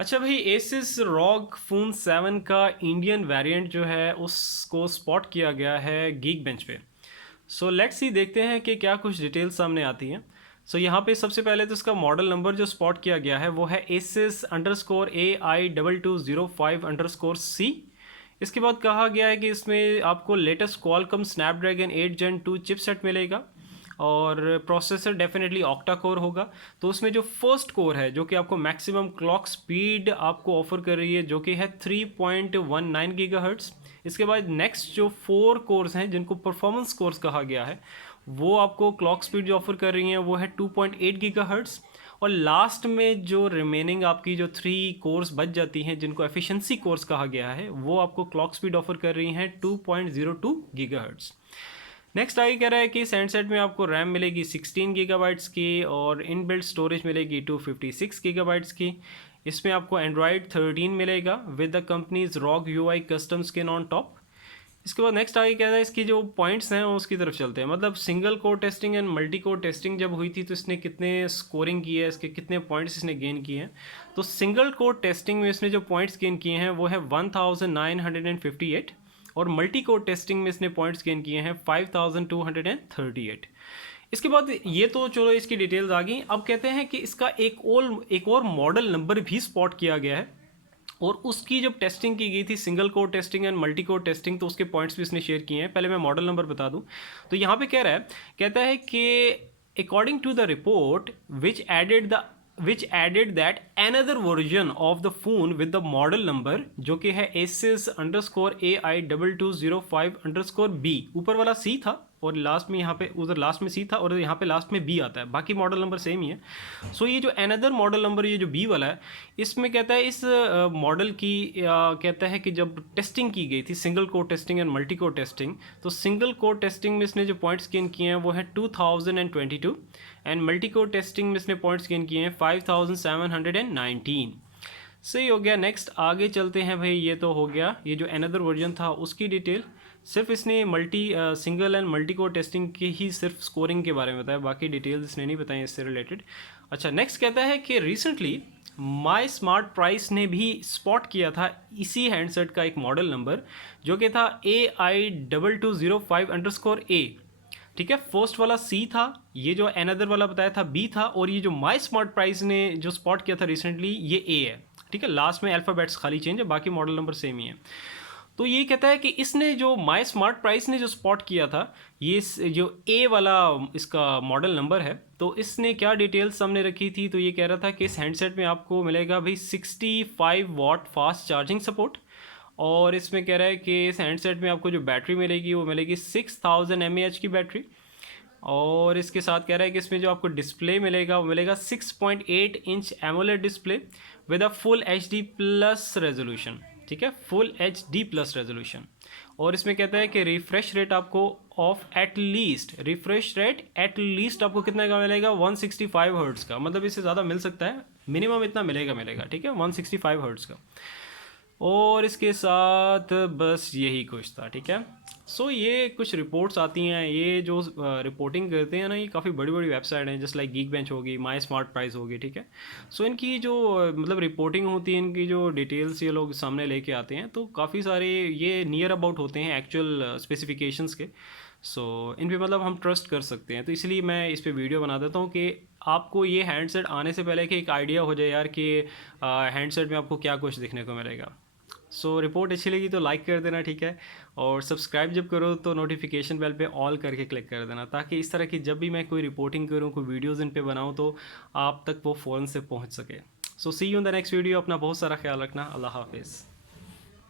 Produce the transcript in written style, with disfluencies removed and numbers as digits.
अच्छा भाई, एसिस rogue phone 7 का इंडियन वेरिएंट जो है उसको स्पॉट किया गया है गीक बेंच पे। सो लेट्स सी, देखते हैं कि क्या कुछ डिटेल्स सामने आती हैं। सो यहाँ पे सबसे पहले तो इसका मॉडल नंबर जो स्पॉट किया गया है वो है asus_ai2205_c। इसके बाद कहा गया है कि इसमें आपको latest Qualcomm Snapdragon 8 Gen 2 chipset मिलेगा और प्रोसेसर डेफिनेटली ऑक्टा कोर होगा। तो उसमें जो फर्स्ट कोर है जो कि आपको मैक्सिमम क्लॉक स्पीड आपको ऑफर कर रही है जो कि है 3.19 गीगाहर्ट्ज़। इसके बाद नेक्स्ट जो 4 कोर्स हैं जिनको परफॉर्मेंस कोर्स कहा गया है वो आपको क्लॉक स्पीड जो ऑफर कर रही हैं वो है 2.8 गीगाहर्ट्ज़। और लास्ट में जो रिमेनिंग आपकी जो 3 कोर्स बच जाती हैं जिनको एफिशिएंसी कोर्स कहा गया है वो आपको क्लॉक स्पीड ऑफर कर रही हैं 2.02 गीगाहर्ट्ज़। नेक्स्ट आगे कह रहा है कि इस हैंडसेट में आपको रैम मिलेगी 16 गीगाबाइट्स की और इनबिल्ट स्टोरेज मिलेगी 256 गीगाबाइट्स की। इसमें आपको एंड्रॉयड 13 मिलेगा with the companies ROG UI custom skin on top. इसके बाद नेक्स्ट आगे कह रहा है इसकी जो पॉइंट्स हैं उसकी तरफ चलते हैं। मतलब single core testing and multi core testing जब हुई थी तो इसने कितने स्कोरिंग की है, इसके कितने पॉइंट्स इसने गेन किए हैं। तो सिंगल कोर टेस्टिंग में इसने जो पॉइंट्स गेन किए हैं वो है 1958 और मल्टी कोर टेस्टिंग में इसने पॉइंट्स गेन किए हैं 5238। इसके बाद ये तो चलो इसकी डिटेल्स आ गई। अब कहते हैं कि इसका एक और मॉडल नंबर भी स्पॉट किया गया है और उसकी जब टेस्टिंग की गई थी single core testing and multi core testing तो उसके पॉइंट्स भी इसने शेयर किए हैं। पहले मैं मॉडल नंबर बता दूं तो यहाँ पे कहता है कि according to the report which added that another version of the phone with the model number जो कि है asus_ai2205_b। ऊपर वाला C था और लास्ट में यहाँ पे उधर लास्ट में C था और यहाँ पे लास्ट में B आता है, बाकी मॉडल नंबर सेम ही है। सो ये जो अनदर मॉडल नंबर ये जो B वाला है इसमें कहता है इस मॉडल की कहता है कि जब टेस्टिंग की गई थी single core testing and multi core testing तो सिंगल कोर टेस्टिंग में इसने जो पॉइंट्स गेन किए हैं वो है 2022 एंड मल्टी कोर टेस्टिंग में इसने पॉइंट्स गेन किए हैं 5719। सही हो गया। नेक्स्ट आगे चलते हैं भाई। ये तो हो गया ये जो अनदर वर्जन था उसकी डिटेल। सिर्फ इसने single and multi core testing की ही सिर्फ स्कोरिंग के बारे में बताया, बाकी डिटेल्स इसने नहीं बताई इससे रिलेटेड। अच्छा, नेक्स्ट कहता है कि रिसेंटली माई स्मार्ट प्राइस ने भी स्पॉट किया था इसी हैंडसेट का एक मॉडल नंबर जो कि था AI2205_A। ठीक है, फर्स्ट वाला C था, ये जो अनदर वाला बताया था B था और ये जो माई स्मार्ट प्राइस ने जो स्पॉट किया था रिसेंटली ये A है। ठीक है, लास्ट में अल्फ़ाबेट्स खाली चेंज है, बाकी मॉडल नंबर सेम ही है। तो ये कहता है कि इसने जो माई स्मार्ट प्राइस ने जो स्पॉट किया था ये जो A वाला इसका मॉडल नंबर है तो इसने क्या डिटेल्स सामने रखी थी। तो ये कह रहा था कि इस हैंडसेट में आपको मिलेगा भाई 65 वाट फास्ट चार्जिंग सपोर्ट और इसमें कह रहा है कि इस हैंडसेट में आपको जो बैटरी मिलेगी वो मिलेगी 6000 mAh की बैटरी। और इसके साथ कह रहा है कि इसमें जो आपको डिस्प्ले मिलेगा वो मिलेगा 6.8 inch AMOLED display with a full HD plus resolution. ठीक है, फुल HD प्लस रेजोल्यूशन। और इसमें कहता है कि रिफ्रेश रेट आपको रिफ्रेश रेट एटलीस्ट आपको कितने का मिलेगा 165 हर्ट्ज़ का। मतलब इससे ज़्यादा मिल सकता है, मिनिमम इतना मिलेगा। ठीक है, 165 हर्ट्ज़ का। और इसके साथ बस यही कुछ था। ठीक है, सो ये कुछ रिपोर्ट्स आती हैं, ये जो रिपोर्टिंग करते हैं ना ये काफ़ी बड़ी बड़ी वेबसाइट हैं जैसे लाइक गीक बेंच होगी, माई स्मार्ट प्राइस होगी। ठीक है, सो इनकी जो मतलब रिपोर्टिंग होती है, इनकी जो डिटेल्स ये लोग सामने लेके आते हैं तो काफ़ी सारे ये नियर अबाउट होते हैं एक्चुअल स्पेसिफिकेशंस के। सो इन पे मतलब हम ट्रस्ट कर सकते हैं, तो इसलिए मैं इस पे वीडियो बना देता हूँ कि आपको ये हैंडसेट आने से पहले कि एक आइडिया हो जाए यार कि हैंडसेट में आपको क्या कुछ देखने को मिलेगा। सो रिपोर्ट अच्छी लगी तो लाइक कर देना। ठीक है, और सब्सक्राइब जब करो तो नोटिफिकेशन बेल पे ऑल करके क्लिक कर देना ताकि इस तरह की जब भी मैं कोई रिपोर्टिंग करूँ, कोई वीडियोज़ इन पे बनाऊँ तो आप तक वो फ़ौरन से पहुँच सके। So see you in the next video. अपना बहुत सारा ख्याल रखना। अल्लाह हाफिज़।